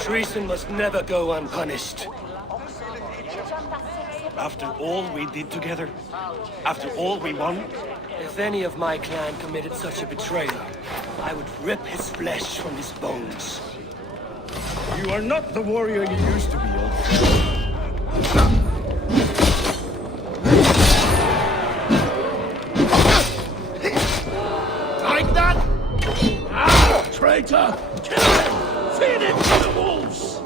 Treason must never go unpunished. After all we did together, after all we won, if any of my clan committed such a betrayal, I would rip his flesh from his bones. You are not the warrior you used to be, old friend. Like that? Ah, traitor! Kill him! Feed him to the wolves!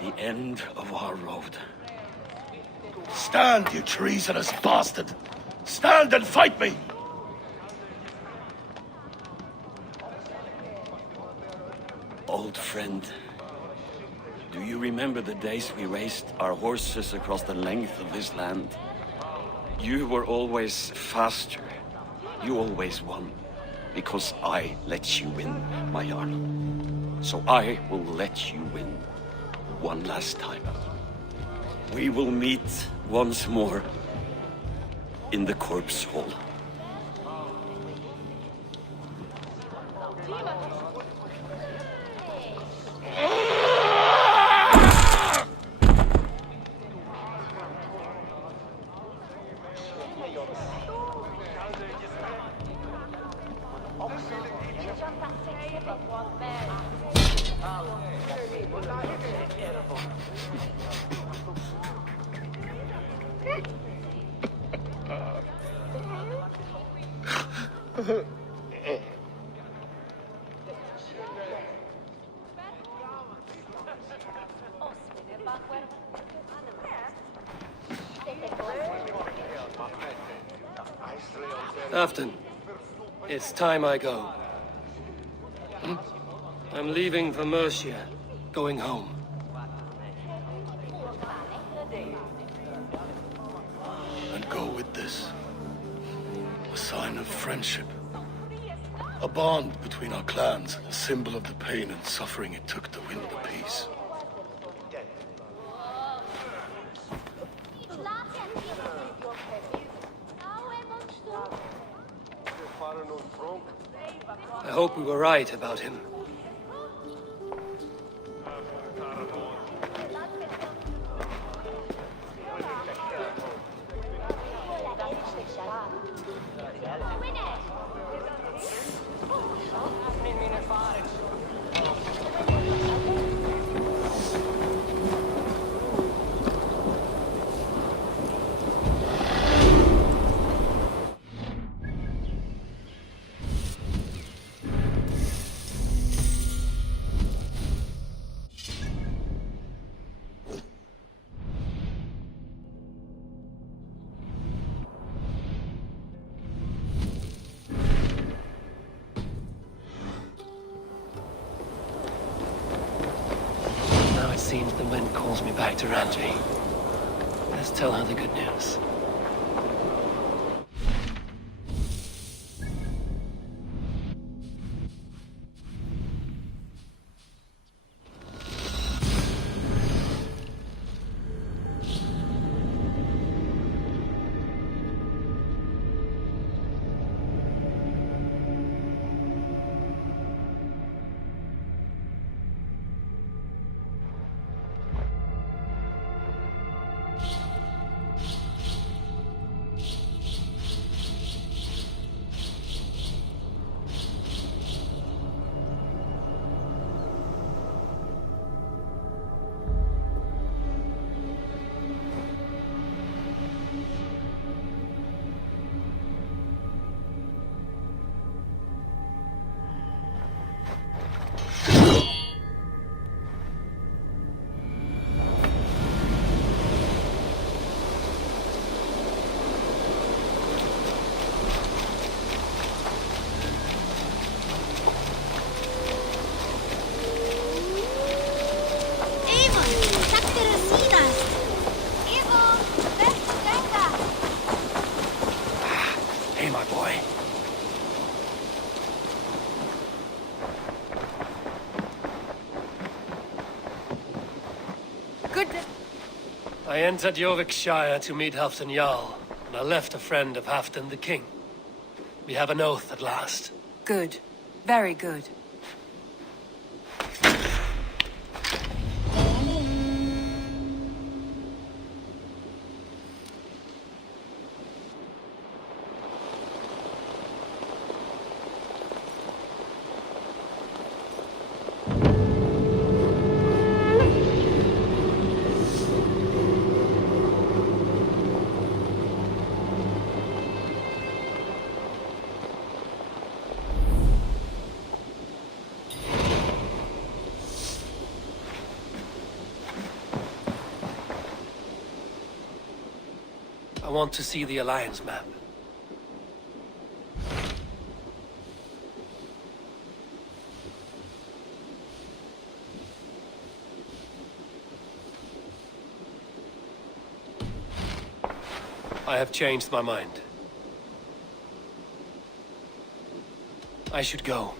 The end of our road. Stand, you treasonous bastard! Stand and fight me! Old friend, do you remember the days we raced our horses across the length of this land? You were always faster. You always won. Because I let you win, my Jarl. So I will let you win. One last time. We will meet once more in the corpse hall. Afton, it's time I go. I'm leaving for Mercia, going home. And go with this. A sign of friendship. A bond between our clans, and a symbol of the pain and suffering it took to win the peace. I hope we were right about him. Seems the wind calls me back to Ranji. Let's tell her the good news. I entered Yorkshire to meet Halfdan Jarl, and I left a friend of Halfdan the King. We have an oath at last. Good. Very good. I want to see the Alliance map. I have changed my mind. I should go.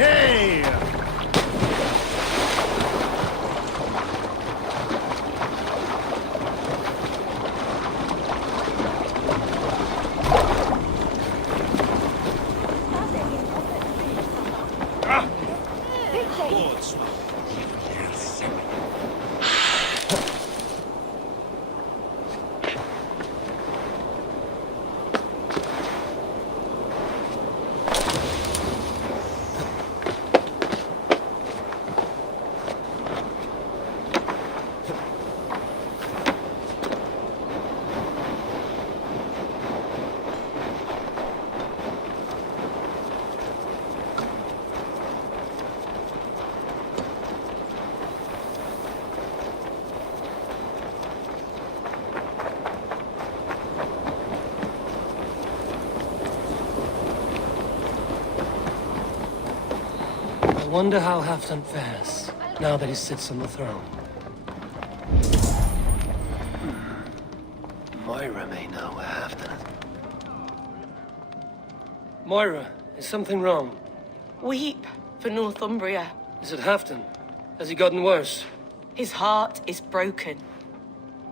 Hey! I wonder how Halfdan fares, now that he sits on the throne. Moira may know where Halfdan is. Moira, is something wrong? Weep for Northumbria. Is it Halfdan? Has he gotten worse? His heart is broken.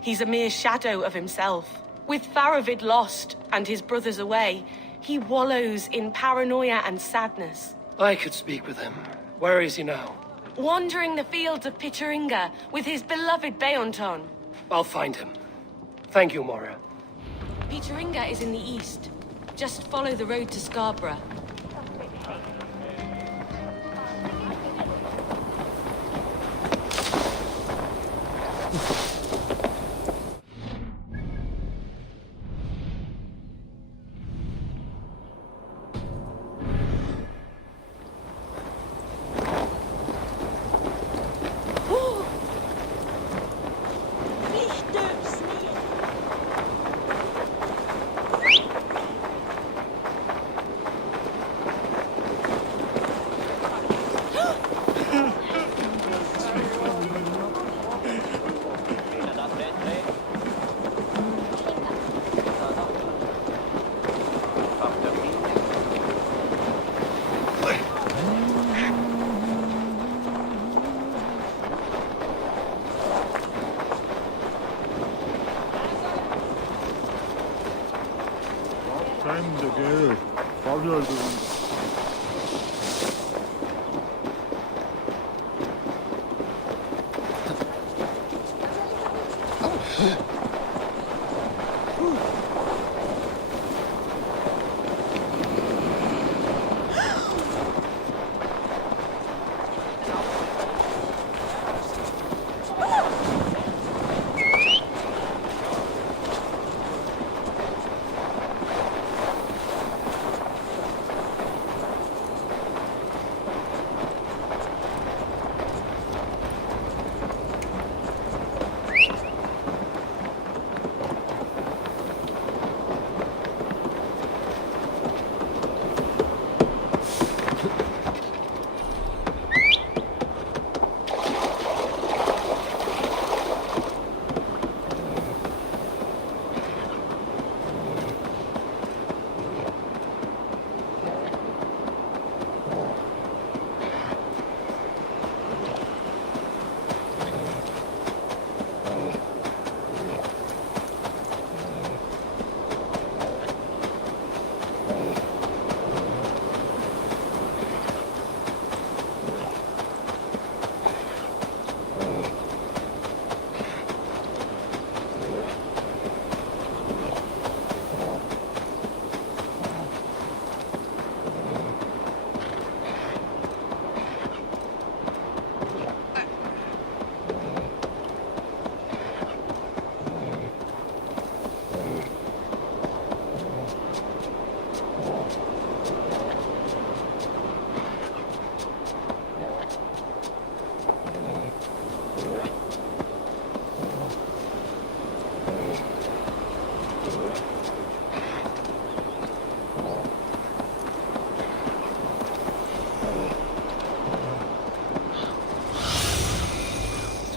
He's a mere shadow of himself. With Faravid lost and his brothers away, he wallows in paranoia and sadness. I could speak with him. Where is he now? Wandering the fields of Pittaringa with his beloved Beonton. I'll find him. Thank you, Moira. Pittaringa is in the east. Just follow the road to Scarborough.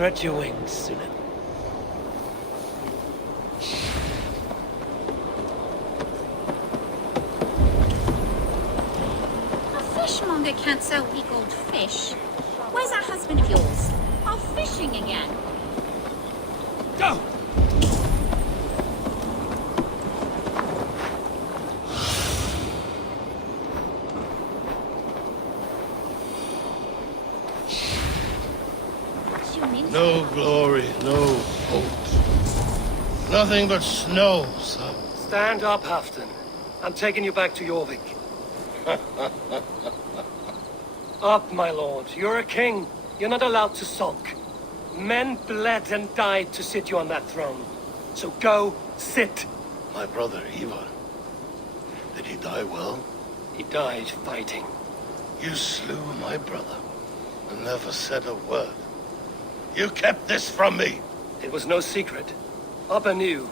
Stretch your wings, Sunan. A fishmonger can't sell weak old fish. Where's that husband of yours? Off fishing again. Go! No glory, no hope. Nothing but snow, son. Stand up, Halfdan. I'm taking you back to Jorvik. Up, my lord. You're a king. You're not allowed to sulk. Men bled and died to sit you on that throne. So go, sit. My brother, Ivar. Did he die well? He died fighting. You slew my brother and never said a word. You kept this from me. It was no secret. Abba knew.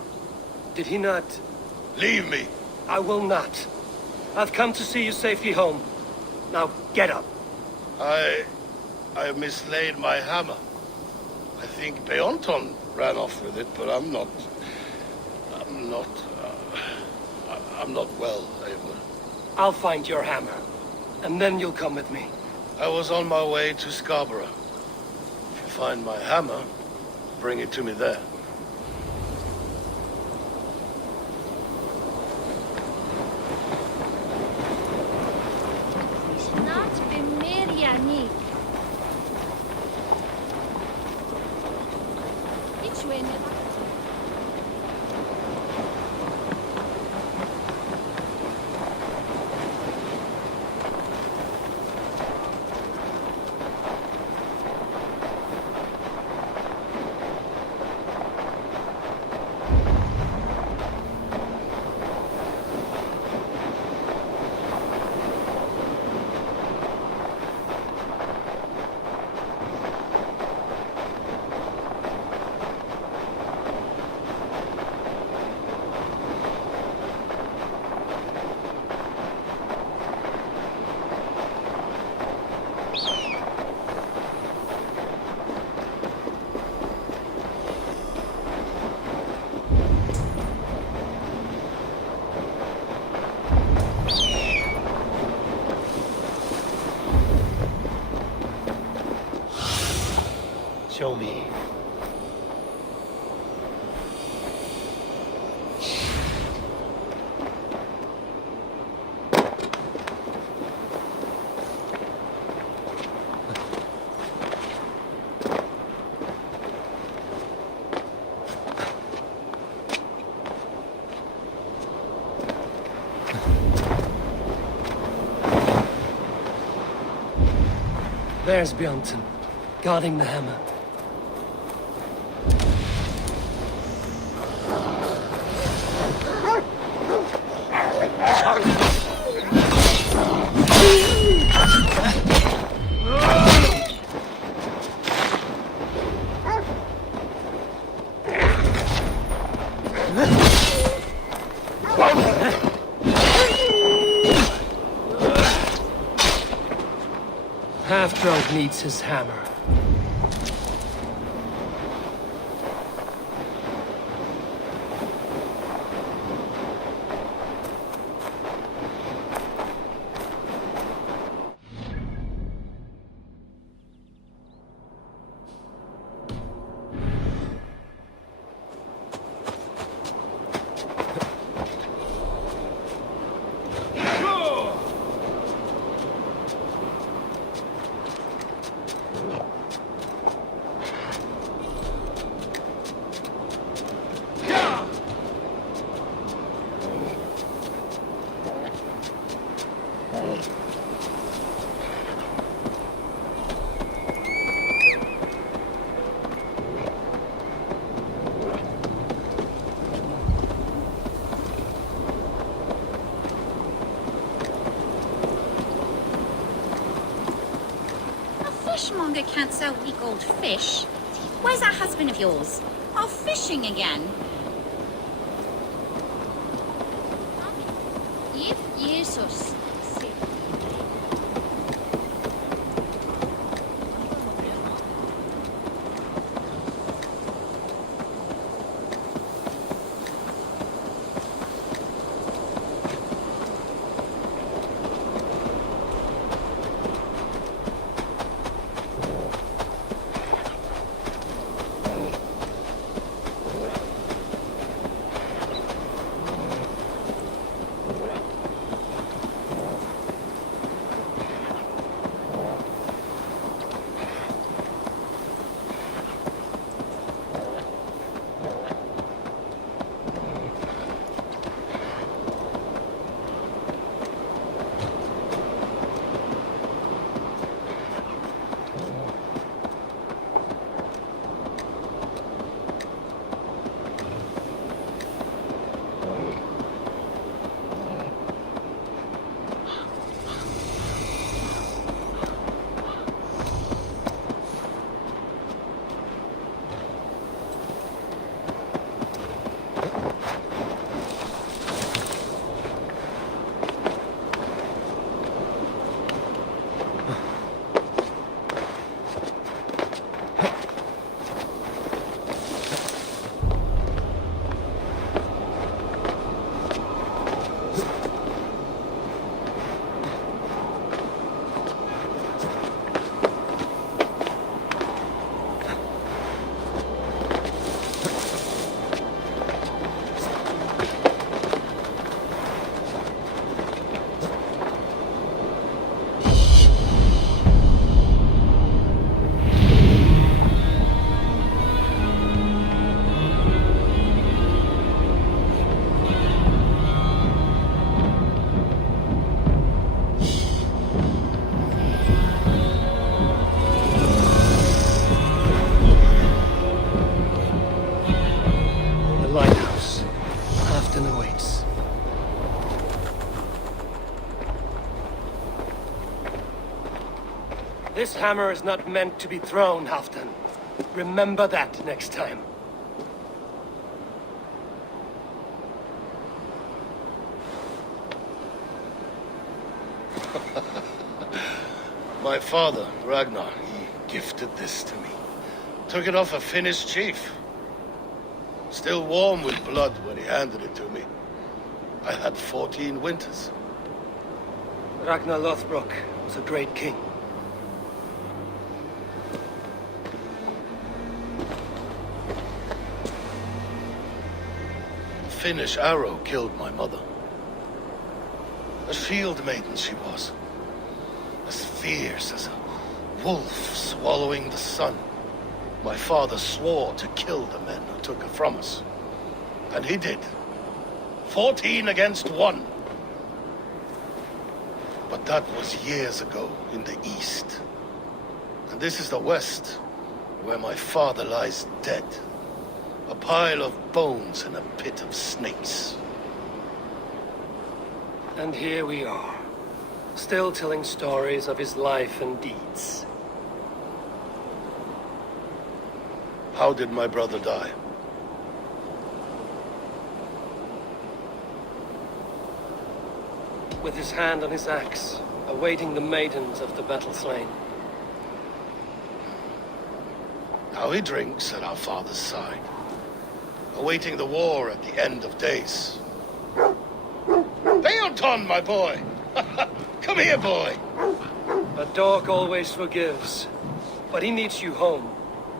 Did he not? Leave me. I will not. I've come to see you safely home. Now get up. I mislaid my hammer. I think Beonton ran off with it, but I'm not well, Eivor. I'll find your hammer. And then you'll come with me. I was on my way to Scarborough. If you find my hammer, bring it to me there. Not Bemirianik. Which way never? Show me. There's Bjornson, guarding the hammer. Half-drunk needs his hammer. Fishmonger can't sell weak old fish. Where's that husband of yours? Off fishing again? Jesus. This hammer is not meant to be thrown, Halfdan. Remember that next time. My father, Ragnar, he gifted this to me. Took it off a Finnish chief. Still warm with blood when he handed it to me. I had 14 winters. Ragnar Lothbrok was a great king. A Finnish arrow killed my mother. A shield maiden she was. As fierce as a wolf swallowing the sun. My father swore to kill the men who took her from us. And he did. 14 against 1. But that was years ago in the East. And this is the west, where my father lies dead. A pile of bones in a pit of snakes. And here we are, still telling stories of his life and deeds. How did my brother die? With his hand on his axe, awaiting the maidens of the battle slain. Now he drinks at our father's side, awaiting the war at the end of days. Beelton, my boy! Come here, boy! A dog always forgives, but he needs you home.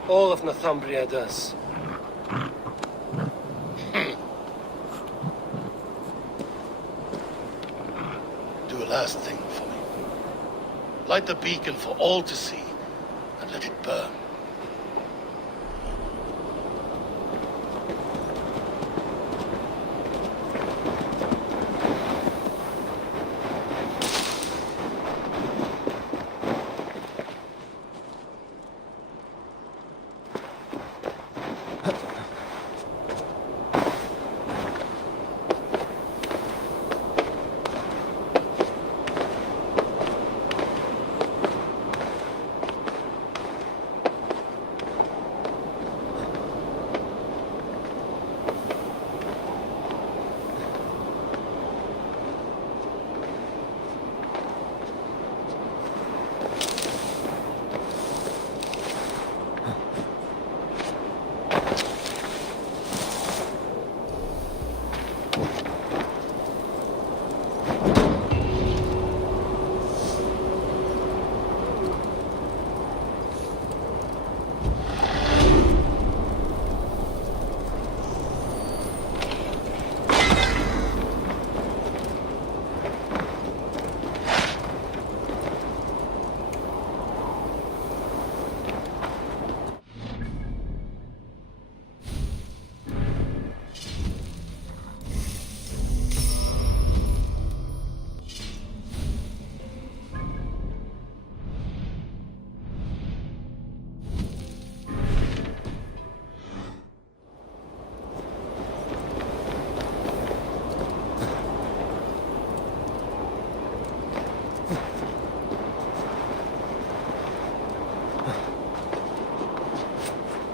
All of Northumbria does. Do a last thing for me. Light the beacon for all to see, and let it burn.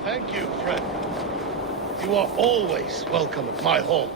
Thank you, friend. You are always welcome at my home.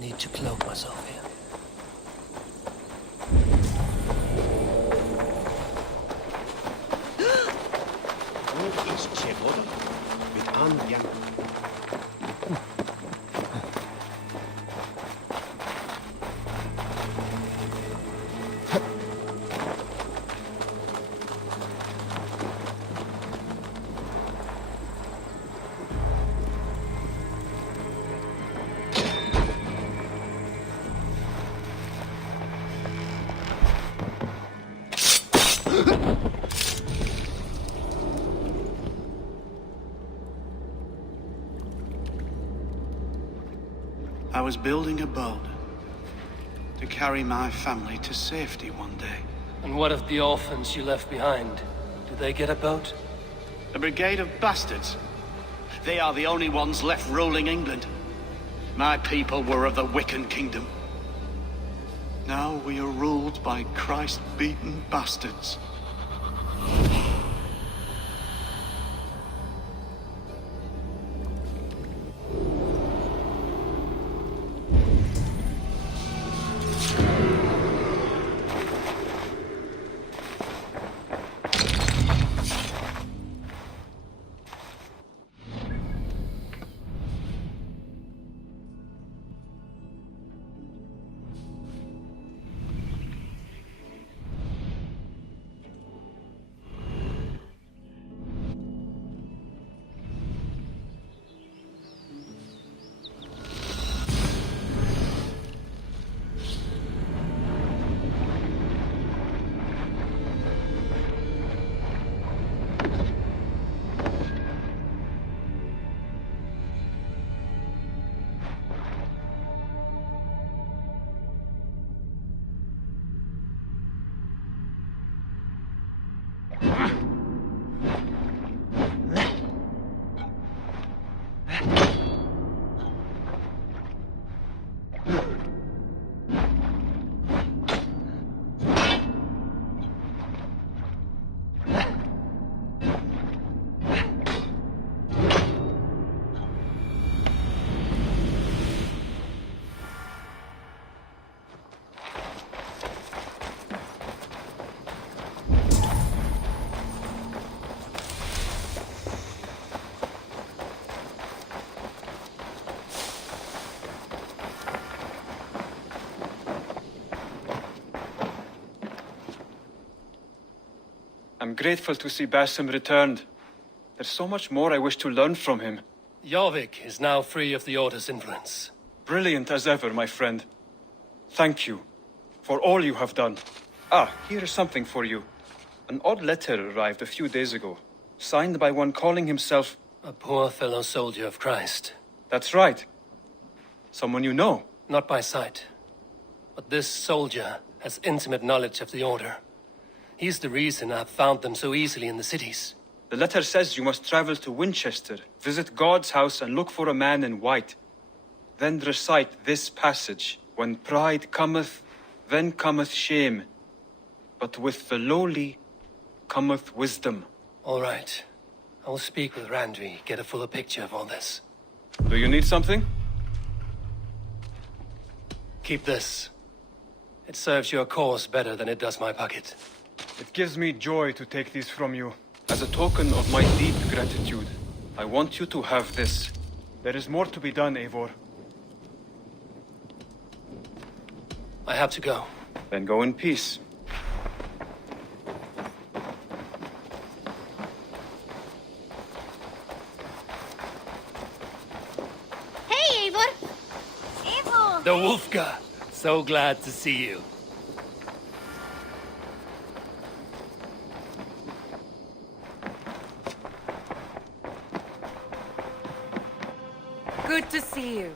Need to cloak myself here. Wo ist Chemoda? Mit Andian. I was building a boat to carry my family to safety one day. And what of the orphans you left behind? Did they get a boat? A brigade of bastards. They are the only ones left ruling England. My people were of the Wiccan kingdom. Now we are ruled by Christ-beaten bastards. I'm grateful to see Basim returned. There's so much more I wish to learn from him. Jorvik is now free of the Order's influence. Brilliant as ever, my friend. Thank you for all you have done. Ah, here is something for you. An odd letter arrived a few days ago, signed by one calling himself... A poor fellow soldier of Christ. That's right. Someone you know. Not by sight. But this soldier has intimate knowledge of the Order. He's the reason I've found them so easily in the cities. The letter says you must travel to Winchester, visit God's house and look for a man in white. Then recite this passage. When pride cometh, then cometh shame. But with the lowly cometh wisdom. All right. I will speak with Randvi, get a fuller picture of all this. Do you need something? Keep this. It serves your cause better than it does my pocket. It gives me joy to take these from you. As a token of my deep gratitude, I want you to have this. There is more to be done, Eivor. I have to go. Then go in peace. Hey, Eivor! Eivor! The Wolfga! So glad to see you. Good to see you.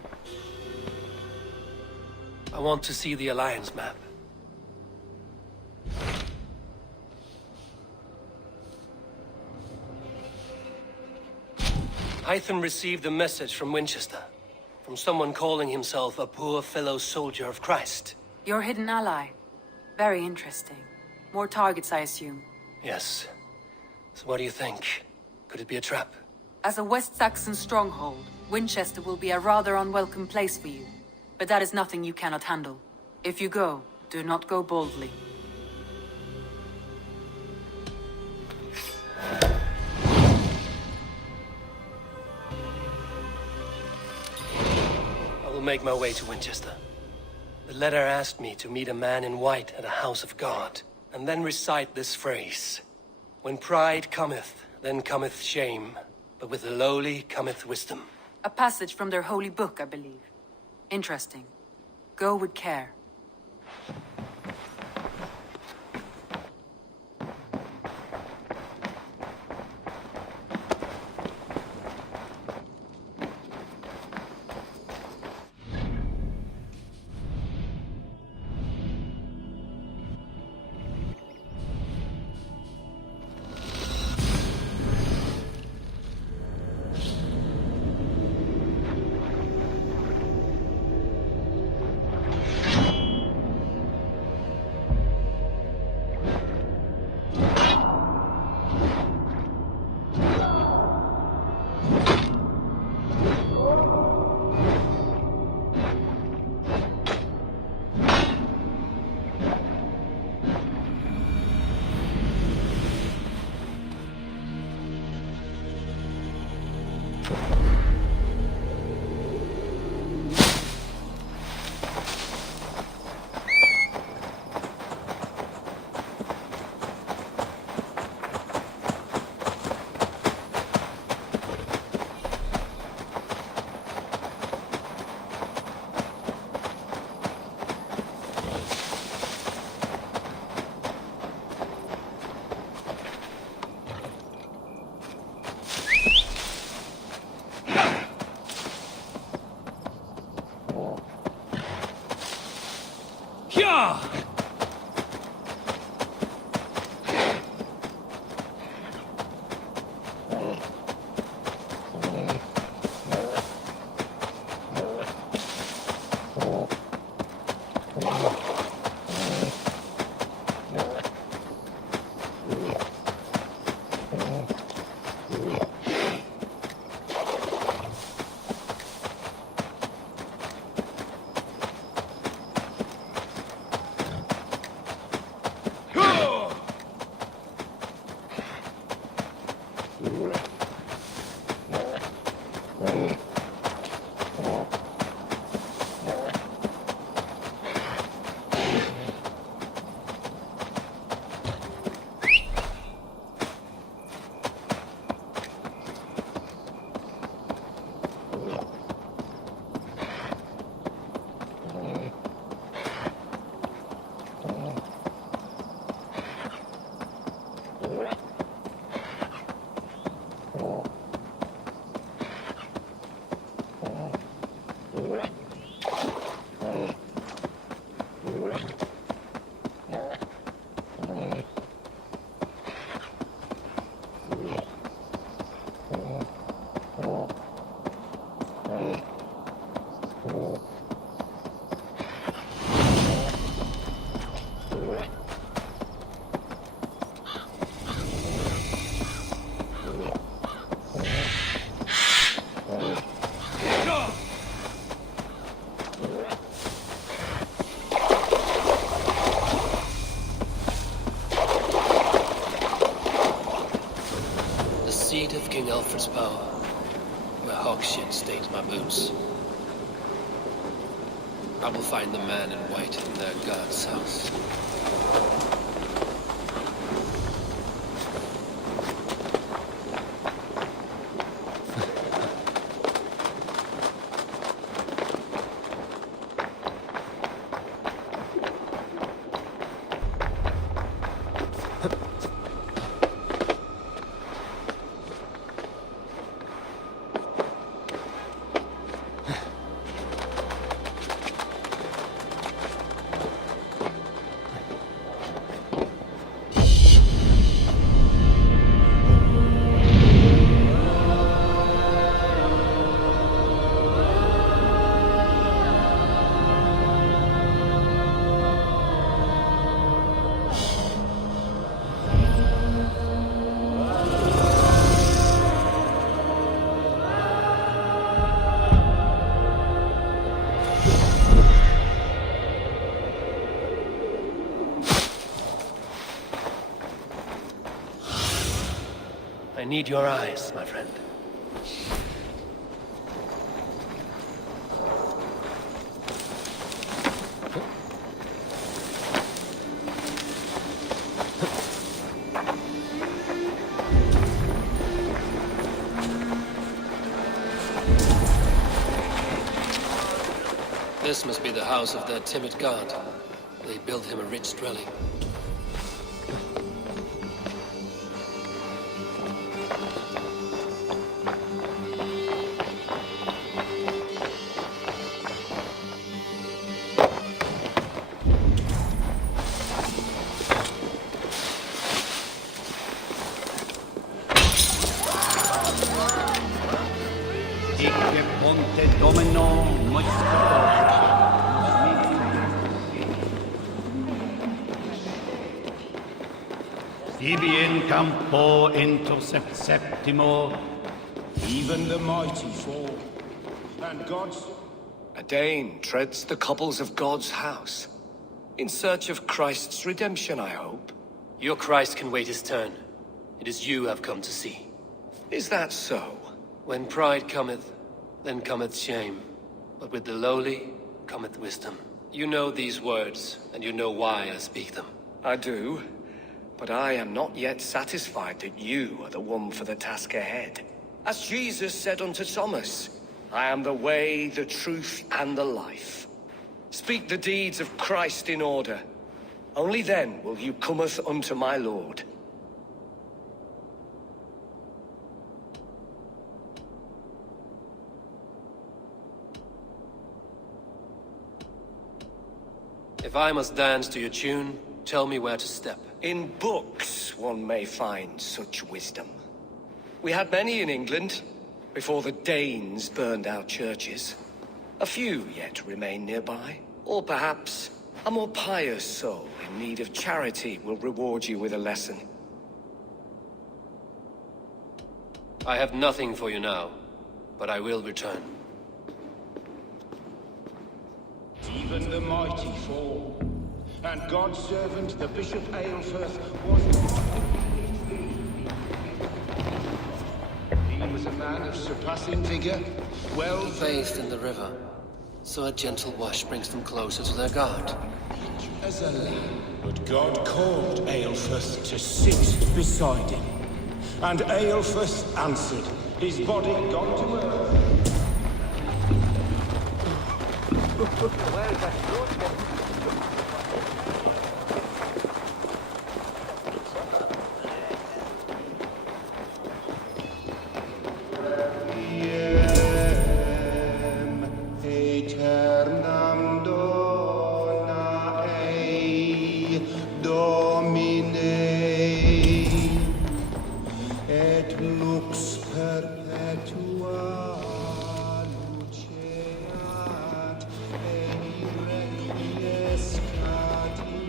I want to see the Alliance map. Hytham received a message from Winchester. From someone calling himself a poor fellow soldier of Christ. Your hidden ally. Very interesting. More targets, I assume. Yes. So what do you think? Could it be a trap? As a West Saxon stronghold, Winchester will be a rather unwelcome place for you. but that is nothing you cannot handle. If you go, do not go boldly. I will make my way to Winchester. The letter asked me to meet a man in white at a house of God, and then recite this phrase. When pride cometh, then cometh shame, but with the lowly cometh wisdom. A passage from their holy book, I believe. Interesting. Go with care. Seat of King Alfred's power, where hawk shit stains my boots. I will find the man in white in their god's house. need your eyes, my friend. This must be the house of their timid god. They built him a rich dwelling. Ibi in campo intercept septimo. Even the mighty fall, and God's... A Dane treads the cobbles of God's house. In search of Christ's redemption, I hope. Your Christ can wait his turn. It is you I've come to see. Is that so? When pride cometh, then cometh shame. But with the lowly cometh wisdom. You know these words, and you know why I speak them. I do, but I am not yet satisfied that you are the one for the task ahead. As Jesus said unto Thomas, I am the way, the truth, and the life. Speak the deeds of Christ in order. Only then will you cometh unto my Lord. If I must dance to your tune, tell me where to step. In books one may find such wisdom. We had many in England, before the Danes burned our churches. A few yet remain nearby. Or perhaps a more pious soul in need of charity will reward you with a lesson. I have nothing for you now, but I will return. Even the mighty fall, and God's servant, the Bishop Aelfirth, was... He was a man of surpassing vigor, well... Bathed in the river, so a gentle wash brings them closer to their God. As a lamb. But God called Aelfirth to sit beside him, and Aelfirth answered, his body gone to earth. Aeternam dona ei Domine et lux perpetua luceat ei requiescati.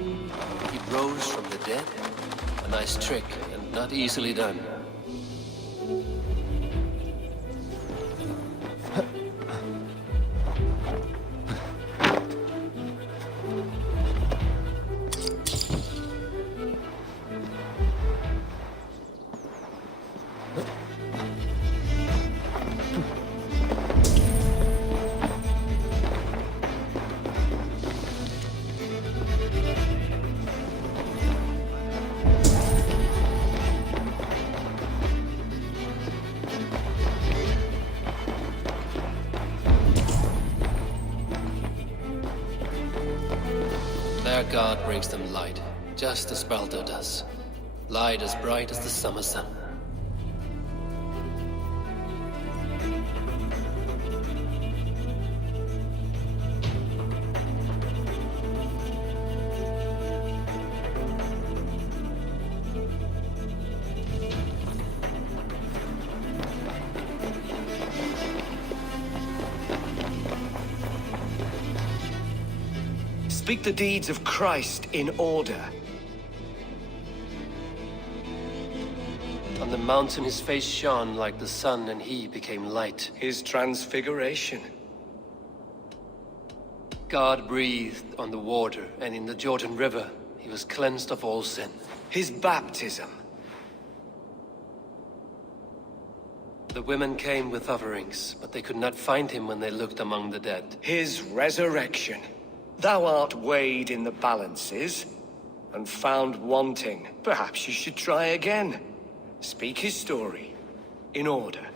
He rose from the dead? A nice trick, and not easily done. Their God brings them light, just as Baldur does. Light as bright as the summer sun. Speak the deeds of Christ in order. On the mountain his face shone like the sun, and he became light. His transfiguration. God breathed on the water, and in the Jordan River he was cleansed of all sin. His baptism. The women came with offerings, but they could not find him when they looked among the dead. His resurrection. Thou art weighed in the balances, and found wanting. Perhaps you should try again. Speak his story, in order.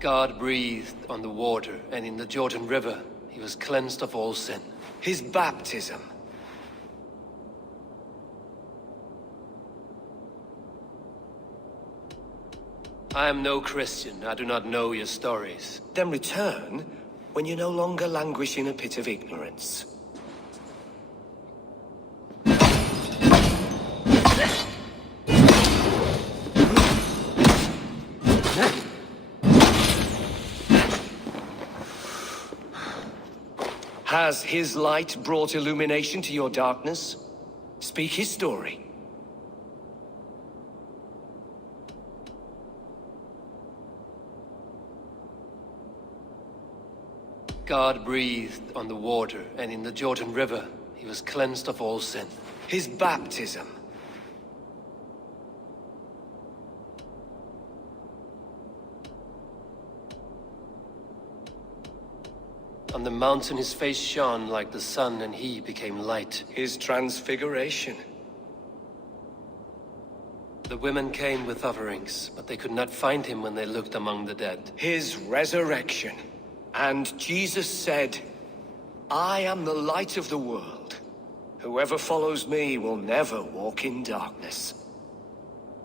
God breathed on the water, and in the Jordan River, he was cleansed of all sin. His baptism. I am no Christian. I do not know your stories. Then return when you no longer languish in a pit of ignorance. Has his light brought illumination to your darkness? Speak his story. God breathed on the water, and in the Jordan River, he was cleansed of all sin. His baptism. On the mountain his face shone like the sun, and he became light. His transfiguration. The women came with offerings, but they could not find him when they looked among the dead. His resurrection. And Jesus said, I am the light of the world. Whoever follows me will never walk in darkness.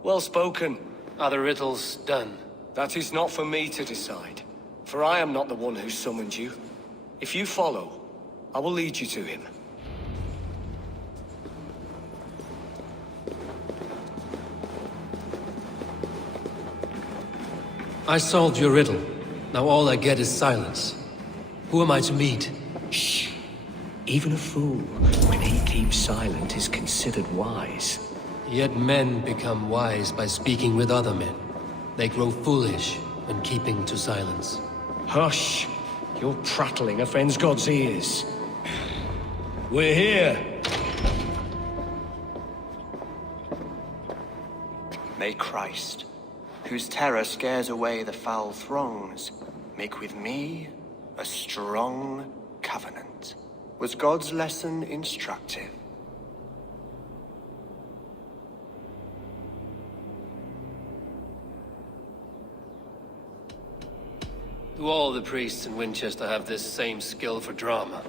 Well spoken. Are the riddles done? That is not for me to decide, for I am not the one who summoned you. If you follow, I will lead you to him. I solved your riddle. Now all I get is silence. Who am I to meet? Shh. Even a fool, when he keeps silent, is considered wise. Yet men become wise by speaking with other men. They grow foolish when keeping to silence. Hush! Your prattling offends God's ears. We're here! May Christ, whose terror scares away the foul throngs, make with me a strong covenant. Was God's lesson instructive? Do all the priests in Winchester have this same skill for drama?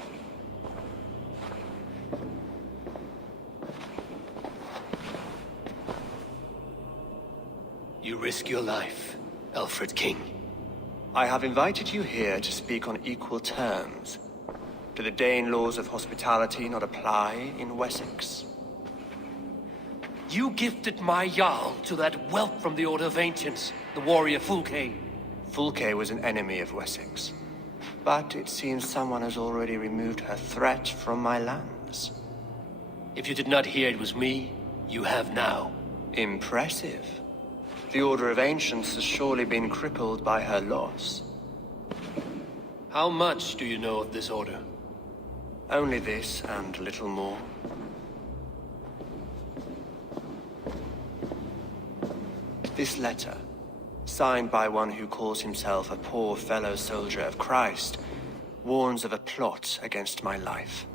You risk your life, Alfred King. I have invited you here to speak on equal terms. Do the Dane laws of hospitality not apply in Wessex? You gifted my Jarl to that whelp from the Order of Ancients, the warrior Fulke. Fulke was an enemy of Wessex. But it seems someone has already removed her threat from my lands. If you did not hear it was me, you have now. Impressive. The Order of Ancients has surely been crippled by her loss. How much do you know of this order? Only this and little more. This letter, signed by one who calls himself a poor fellow soldier of Christ, warns of a plot against my life.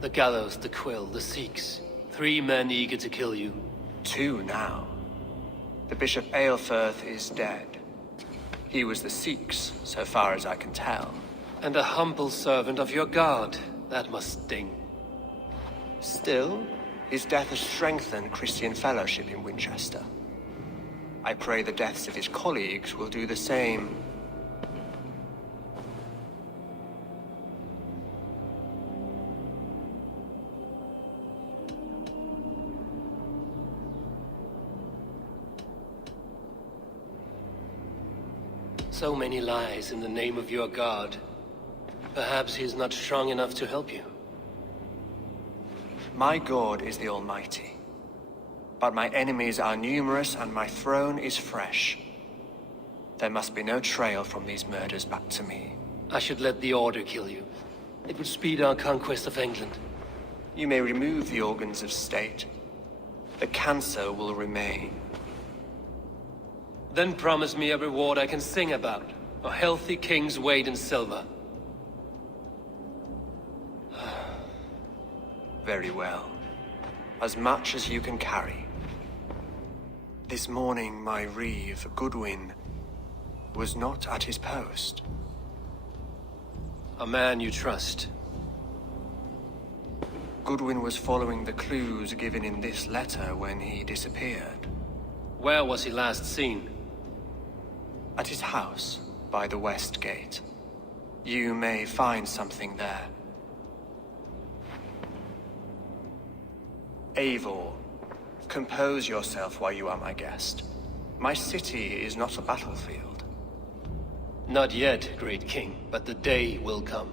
The gallows, the quill, the Sikhs. 3 men eager to kill you. 2 now. The Bishop Aelfirth is dead. He was the Sikhs, so far as I can tell. And a humble servant of your god. That must sting. Still, his death has strengthened Christian fellowship in Winchester. I pray the deaths of his colleagues will do the same. So many lies in the name of your god. Perhaps he's not strong enough to help you. My God is the Almighty. But my enemies are numerous and my throne is fresh. There must be no trail from these murders back to me. I should let the Order kill you. It would speed our conquest of England. You may remove the organs of state. The cancer will remain. Then promise me a reward I can sing about. A healthy king's weight in silver. Very well. As much as you can carry. This morning, my reeve, Goodwin, was not at his post. A man you trust. Goodwin was following the clues given in this letter when he disappeared. Where was he last seen? At his house, by the west gate. You may find something there. Eivor, compose yourself while you are my guest. My city is not a battlefield. Not yet, great king, but the day will come.